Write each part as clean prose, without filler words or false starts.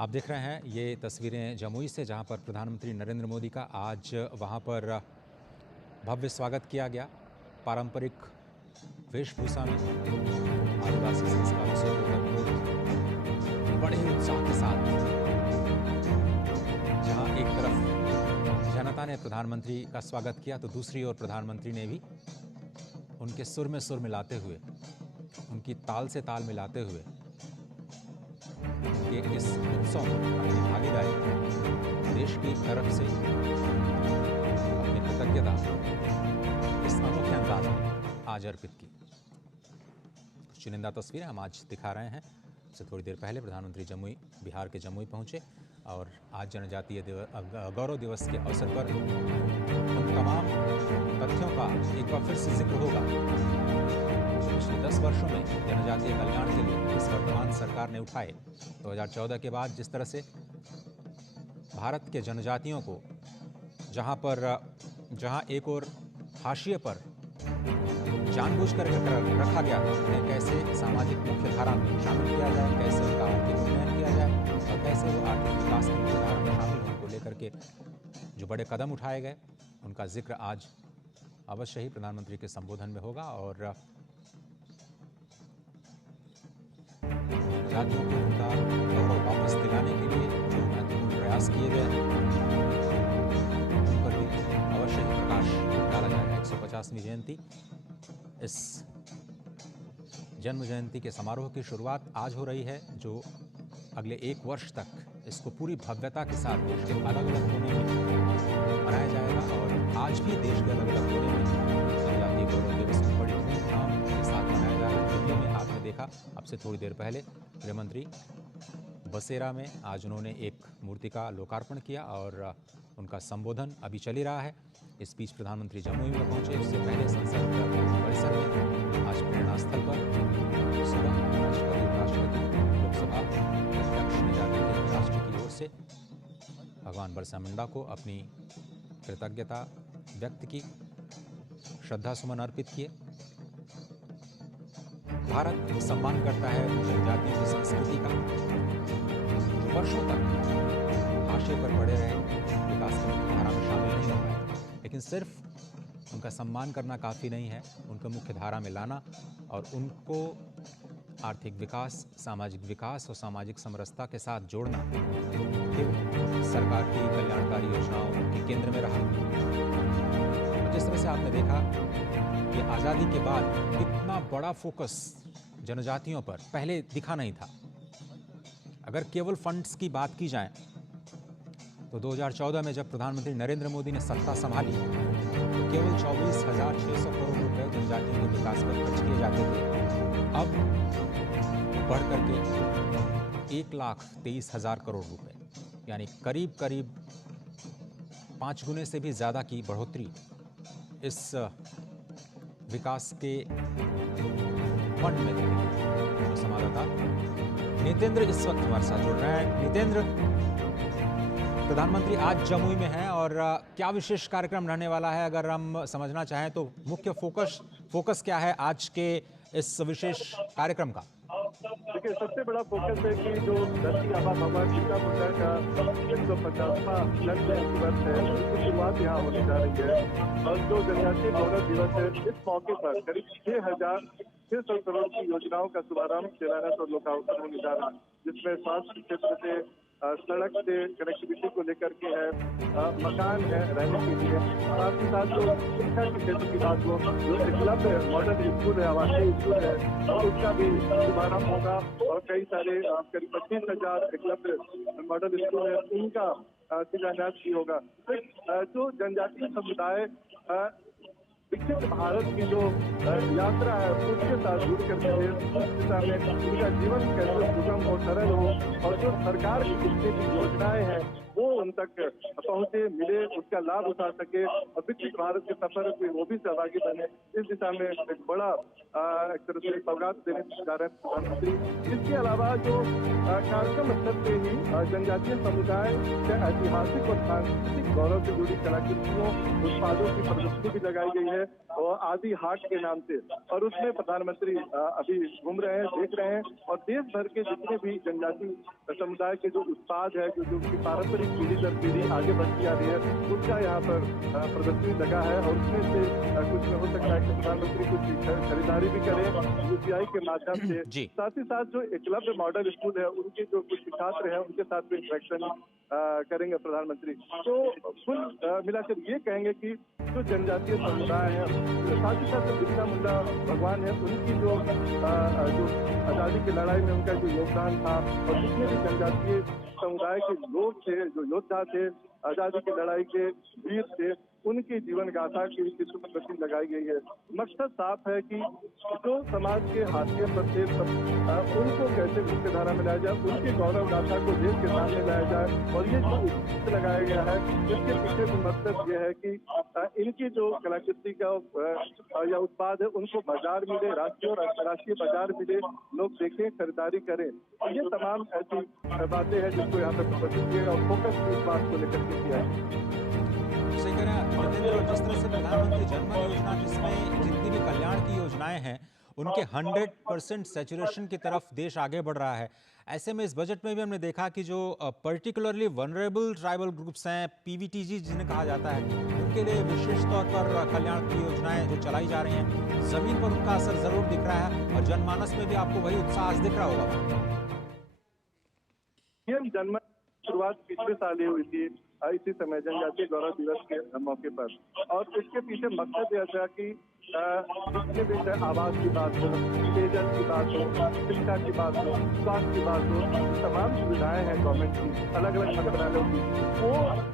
आप देख रहे हैं ये तस्वीरें जमुई से, जहां पर प्रधानमंत्री नरेंद्र मोदी का आज वहां पर भव्य स्वागत किया गया। पारंपरिक वेशभूषा में आदिवासी संस्कारों से बड़े ही उत्साह के साथ, जहां एक तरफ जनता ने प्रधानमंत्री का स्वागत किया तो दूसरी ओर प्रधानमंत्री ने भी उनके सुर में सुर मिलाते हुए, उनकी ताल से ताल मिलाते हुए कि इस उत्सव में अपनी भागीदारी देश की तरफ से अपनी कृतज्ञता इस अनोखे अंदाज में आज अर्पित की। चुनिंदा तस्वीरें हम आज दिखा रहे हैं। इससे थोड़ी देर पहले प्रधानमंत्री जमुई, बिहार के जमुई पहुंचे और आज जनजातीय गौरव दिवस के अवसर पर उन तमाम तथ्यों का एक बार फिर से जिक्र होगा जो पिछले 10 वर्षों में जनजातीय कल्याण के लिए इस वर्तमान सरकार ने उठाए। 2014 के बाद जिस तरह से भारत के जनजातियों को जहां एक और हाशिए पर जानबूझकर रखा गया था, उन्हें कैसे सामाजिक मुख्यधारा में शामिल किया जाए, कैसे उनका आर्थिक उन्नयन किया जाए और कैसे वो आर्थिक विकास की मुख्यधारा में शामिल होने को लेकर के जो बड़े कदम उठाए गए, उनका जिक्र आज अवश्य ही प्रधानमंत्री के संबोधन में होगा। और जनजातियों को उनका गौरव वापस दिलाने के लिए जो महत्वपूर्ण प्रयास किए गए हैं, उन पर भी अवश्य ही प्रकाश डाला जाएगा। 150वीं जयंती, इस जन्म जयंती के समारोह की शुरुआत आज हो रही है, जो अगले 1 वर्ष तक इसको पूरी भव्यता के साथ देश के अलग अलग कोने में मनाया जाएगा। और आज भी देश के अलग अलग कोने में जनजातीय गौरव दिवस को बड़ी धूमधाम के साथ मनाया जा रहा है। दिल्ली में आपने देखा अब से थोड़ी देर पहले गृह मंत्री बसेरा में आज उन्होंने एक मूर्ति का लोकार्पण किया और उनका संबोधन अभी चल ही रहा है। इस बीच प्रधानमंत्री जमुई में पहुंचे, उससे पहले संसद परिसर में आज प्रेरणा स्थल पर सुबह राष्ट्रपति, उपराष्ट्रपति, लोकसभा अध्यक्ष ने जाकर राष्ट्र की ओर से भगवान बिरसा मुंडा को अपनी कृतज्ञता व्यक्त की, श्रद्धा सुमन अर्पित किए। भारत सम्मान करता है जनजातियों की संस्कृति का, जो वर्षों तक हाशिए पर पड़े रहे, विकास की मुख्यधारा में शामिल नहीं हो पाए। लेकिन सिर्फ उनका सम्मान करना काफ़ी नहीं है, उनको मुख्यधारा में लाना और उनको आर्थिक विकास, सामाजिक विकास और सामाजिक समरसता के साथ जोड़ना सरकार की कल्याणकारी योजनाओं के केंद्र में रहा। और जिस तरह से आपने देखा कि आज़ादी के बाद इतना बड़ा फोकस जनजातियों पर पहले दिखा नहीं था। अगर केवल फंड्स की बात की जाए तो 2014 में जब प्रधानमंत्री नरेंद्र मोदी ने सत्ता संभाली तो केवल 24,600 करोड़ रुपए जनजातियों के विकास पर खर्च किए जाते थे। अब बढ़ करके 1,23,000 करोड़ रुपए, यानी करीब 5 गुने से भी ज़्यादा की बढ़ोतरी इस विकास के फंड में देखेंगे। संवाददाता नितेंद्र इस वक्त हमारे साथ जुड़ रहे हैं। नितेंद्र, प्रधानमंत्री आज जमुई में हैं और क्या विशेष कार्यक्रम रहने वाला है, अगर हम समझना चाहें तो मुख्य फोकस क्या है आज के इस विशेष कार्यक्रम का? देखिए, सबसे बड़ा फोकस है कि जो धरती आबा बाबा बिरसा मुंडा का 150वां जन्म जयंती वर्ष है, उसकी शुरुआत यहाँ होने जा रही है। और जो जनजातीय गौरव दिवस है, इस मौके पर करीब 6,600 करोड़ की योजनाओं का शुभारंभ, शिलान्यास और लोकार्पण होने जा रहा है, जिसमें स्वास्थ्य क्षेत्र से सड़क से कनेक्टिविटी को लेकर के है, मकान है रहने के लिए, साथ ही साथ जो शिक्षा के क्षेत्र की बात हो, जो एकलव्य मॉडल स्कूल है, आवासीय स्कूल है, और उसका भी शुभारंभ होगा। और कई सारे करीब 25,000 एकलव्य मॉडल स्कूल है, उनका शिलान्यास भी होगा। जो जनजातीय समुदाय विकसित भारत की जो यात्रा है उसके साथ जुड़ करके उनका जीवन कैसे सुगम और सरल हो, और जो सरकार की जितनी भी योजनाएं हैं वो हम तक पहुंचे, मिले, उसका लाभ उठा सके और विकसित भारत के सफर में वो भी सहभागी बने, इस दिशा में एक बड़ा एक तरह से सौगात देने जा रहे हैं प्रधानमंत्री। इसके अलावा जो कार्यक्रम स्तर से ही जनजातीय समुदाय के ऐतिहासिक और सांस्कृतिक गौरव से जुड़ी कलाकृतियों, उत्पादों की प्रदर्शनी भी लगाई गई है और आदि हाट के नाम से, और उसमें प्रधानमंत्री अभी घूम रहे हैं, देख रहे हैं और देश भर के जितने भी जनजातीय समुदाय के जो उत्पाद है, जो उनकी पारंपरिक पीढ़ी दर पीढ़ी आगे बढ़ती आ रही है, उसका यहाँ पर प्रदर्शनी लगा है और उसमें से कुछ हो सकता है कि प्रधानमंत्री कुछ खरीदारी भी करें यूपीआई के माध्यम से। साथ ही साथ जो एकलव्य मॉडल स्कूल है, उनके जो कुछ छात्र हैं उनके साथ भी इंटरेक्शन करेंगे प्रधानमंत्री। तो कुल मिलाकर ये कहेंगे कि जो जनजातीय समुदाय है, साथ ही साथ बिरसा मुंडा भगवान है, उनकी जो आजादी की लड़ाई में उनका जो योगदान था और जितने भी जनजातीय समुदाय के लोग थे, जो योद्धा थे, आजादी की लड़ाई के वीर थे, उनकी जीवन गाथा की चित्र प्रदर्शनी लगाई गई है। मकसद साफ है कि जो समाज के हाशिए पर थे उनको कैसे मुख्यधारा में लाया जाए, उनकी गौरव गाथा को देश के सामने लाया जाए और ये जो लगाया गया है, इसके पीछे भी मकसद ये है कि इनकी जो कलाकृति का या उत्पाद है उनको बाजार मिले, राष्ट्रीय और अंतर्राष्ट्रीय बाजार मिले, लोग देखें, खरीदारी करें। ये तमाम ऐसी बातें हैं जिनको यहाँ पर प्रदर्शित किया और फोकस इस बात को लेकर के किया है। सही कह रहे हैं जितेंद्र, और जिस तरह से प्रधानमंत्री जनमन योजना, जिसमें जितनी भी कल्याण की योजनाएं हैं उनके 100% सैचुरेशन की तरफ देश आगे बढ़ रहा है, ऐसे में इस बजट में भी हमने देखा कि जो पर्टिकुलरली वनरेबल ट्राइबल ग्रुप्स हैं, पीवीटीजी जिन्हें कहा जाता है, उनके लिए विशेष तौर पर कल्याण की योजनाएं जो चलाई जा रही हैं, जमीन पर उनका असर जरूर दिख रहा है और जनमानस में भी आपको वही उत्साह दिख रहा होगा। जनमन शुरुआत पिछले साल ही हुई थी, इसी समय जनजातीय गौरव दिवस के मौके पर, और इसके पीछे मकसद यह था कि जितने भी आवास की बात हो, पेयजल की बात हो, शिक्षा की बात हो, स्वास्थ्य की बात हो, तमाम सुविधाएं हैं गवर्नमेंट की, अलग अलग मंत्रालयों की, वो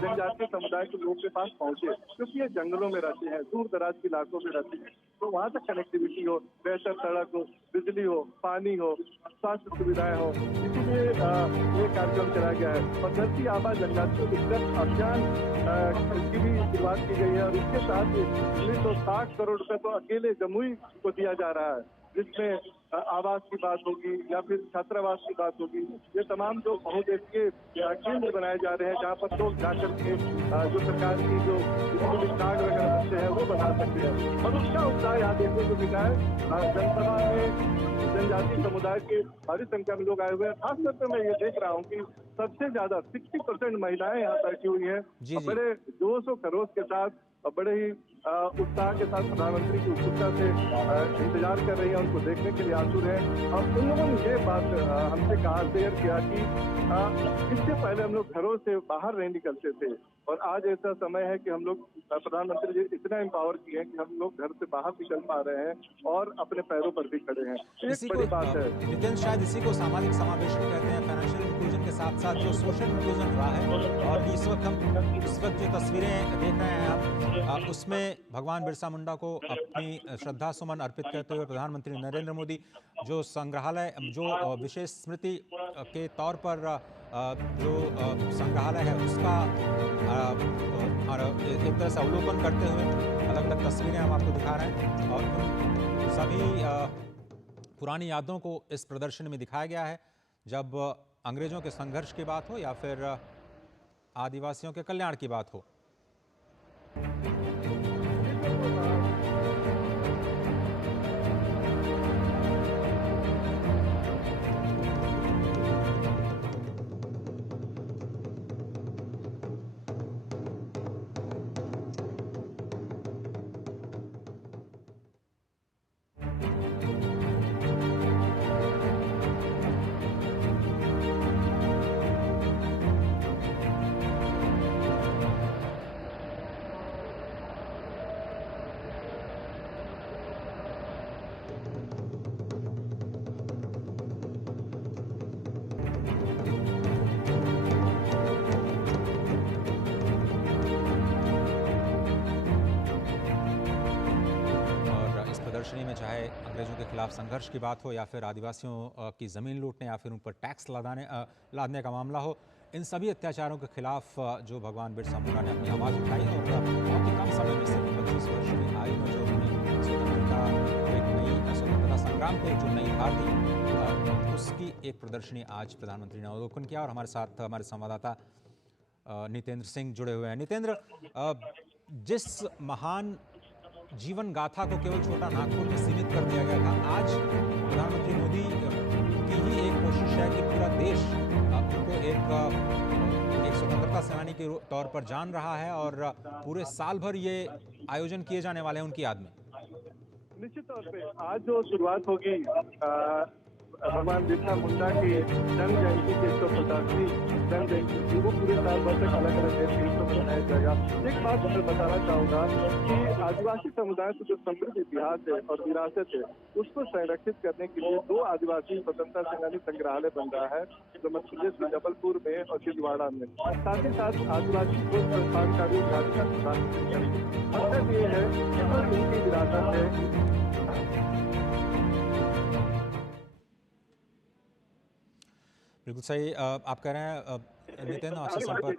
जनजातीय समुदाय के लोगों के पास पहुंचे, क्योंकि ये जंगलों में रहते हैं, दूर दराज के इलाकों में रहते हैं, तो वहाँ तक कनेक्टिविटी हो, बेहतर सड़क हो, बिजली हो, पानी हो, स्वास्थ्य सुविधाएं हो, इसीलिए ये कार्यक्रम चलाया गया है। और धरती आबा जनजातीय विकास अभियान की भी शुरुआत की गई है और इसके साथ 1960 करोड़ रुपए तो अकेले जमुई को दिया जा रहा है, जिसमें आवास की बात होगी या फिर छात्रावास की बात होगी। ये तमाम जो बहुउद्देशीय केंद्र बनाए जा रहे हैं जहाँ पर लोग जाकर के जो सरकार की जो कार्ड वगैरह बनते हैं वो बना सकते हैं, और उसका उत्साह यहाँ देखने को मिला है। जनसभा में जनजातीय समुदाय के भारी संख्या में लोग आए हुए हैं। खासतौर पर मैं ये देख रहा हूँ कि सबसे ज्यादा 60% महिलाएं यहाँ बैठी हुई हैं, बड़े जोश और खरोश के साथ और बड़े ही उत्साह के साथ प्रधानमंत्री की उत्सुकता से इंतजार कर रही है, उनको देखने के लिए आतुर है। और उन लोगों ने ये बात हमसे कहा, शेयर किया कि इससे पहले हम लोग घरों से बाहर नहीं निकलते थे और आज ऐसा समय है कि हम लोग प्रधानमंत्री जी इतना एम्पावर किए हैं कि हम लोग घर से बाहर निकल पा रहे हैं और अपने पैरों पर भी खड़े हैं। एक बड़ी बात है नितिन, शायद इसी को सामाजिक समावेशन कहते हैं। फाइनेंशियल इंक्लूजन के साथ साथ जो सोशल इंक्लूजन रहा है, और इस वक्त जो तस्वीरें देख रहे हैं आप, उसमें भगवान बिरसा मुंडा को अपनी श्रद्धा सुमन अर्पित करते हुए प्रधानमंत्री नरेंद्र मोदी जो संग्रहालय, जो विशेष स्मृति के तौर पर जो संग्रहालय है उसका एक तरह से अवलोकन करते हुए अलग अलग तस्वीरें हम आपको दिखा रहे हैं, और उन सभी पुरानी यादों को इस प्रदर्शनी में दिखाया गया है, जब अंग्रेजों के संघर्ष की बात हो या फिर आदिवासियों के कल्याण की बात हो। प्रदर्शनी में चाहे अंग्रेजों के खिलाफ संघर्ष की बात हो या फिर आदिवासियों की ज़मीन लूटने या फिर उन पर टैक्स लादने का मामला हो, इन सभी अत्याचारों के खिलाफ जो भगवान बिरसा मुंडा ने अपनी आवाज़ उठाई और बहुत ही कम समय में सिर्फ 25 वर्ष की आयु में जो उन्होंने स्वतंत्रता एक नई स्वतंत्रता संग्राम को जो नई धार दी, उसकी एक प्रदर्शनी आज प्रधानमंत्री ने अवलोकन किया। और हमारे साथ हमारे संवाददाता नितेंद्र सिंह जुड़े हुए हैं। नितेंद्र, जिस महान जीवन गाथा को केवल छोटा नागपुर में सीमित कर दिया गया था, आज प्रधानमंत्री मोदी की ही एक कोशिश है कि पूरा देश उनको एक स्वतंत्रता सेनानी के तौर पर जान रहा है और पूरे साल भर ये आयोजन किए जाने वाले हैं उनकी याद में। निश्चित तौर पे आज जो शुरुआत होगी भगवान बिरसा मुंडा की जन्म जयंती की 150वीं जन्म जयंती, वो पूरे साल भर तक अलग अलग देशों में मनाया जाएगा। एक बात मैं बताना चाहूंगा कि आदिवासी समुदाय से जो समृद्ध इतिहास है और विरासत है, उसको संरक्षित करने के लिए 2 आदिवासी स्वतंत्रता सेनानी संग्रहालय बन रहा है, जो मध्य प्रदेश में जबलपुर में और छिंदवाड़ा में। साथ ही साथ आदिवासी शोध संस्थान का भी मकसद ये है कि जो इनकी विरासत है, बिल्कुल सही आप कह रहे हैं नितिन, आपसे संपर्क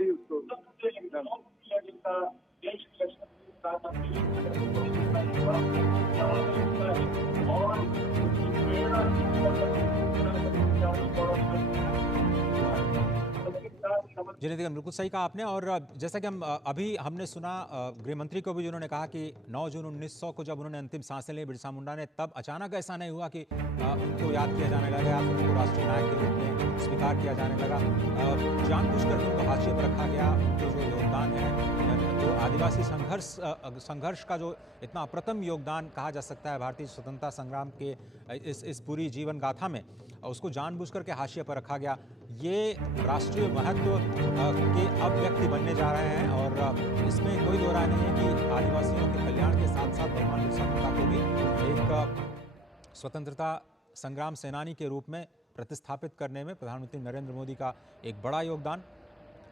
जी नितिन, बिल्कुल सही कहा आपने। और जैसा कि अभी हमने सुना गृह मंत्री को भी, जिन्होंने कहा कि 9 जून 1900 को जब उन्होंने अंतिम सांसें ली बिरसा मुंडा ने, तब अचानक ऐसा नहीं हुआ कि उनको याद किया जाने लगा, उनको राष्ट्रीय नायक के रूप में स्वीकार किया जाने लगा। जानबूझकर उनको हाशिए पर रखा गया। उनके जो योगदान है, जो आदिवासी संघर्ष का जो इतना अप्रतिम योगदान कहा जा सकता है भारतीय स्वतंत्रता संग्राम के इस पूरी जीवन गाथा में, उसको जानबूझकर के हाशिए पर रखा गया। ये राष्ट्रीय महत्व के अभिव्यक्ति बनने जा रहे हैं और इसमें कोई दो राय नहीं है कि आदिवासियों के कल्याण के साथ साथ भगवान बिरसा मुंडा को भी एक स्वतंत्रता संग्राम सेनानी के रूप में प्रतिस्थापित करने में प्रधानमंत्री नरेंद्र मोदी का एक बड़ा योगदान,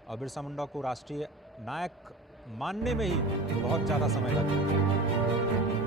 और बिरसा मुंडा को राष्ट्रीय नायक मानने में ही बहुत ज़्यादा समय लगा।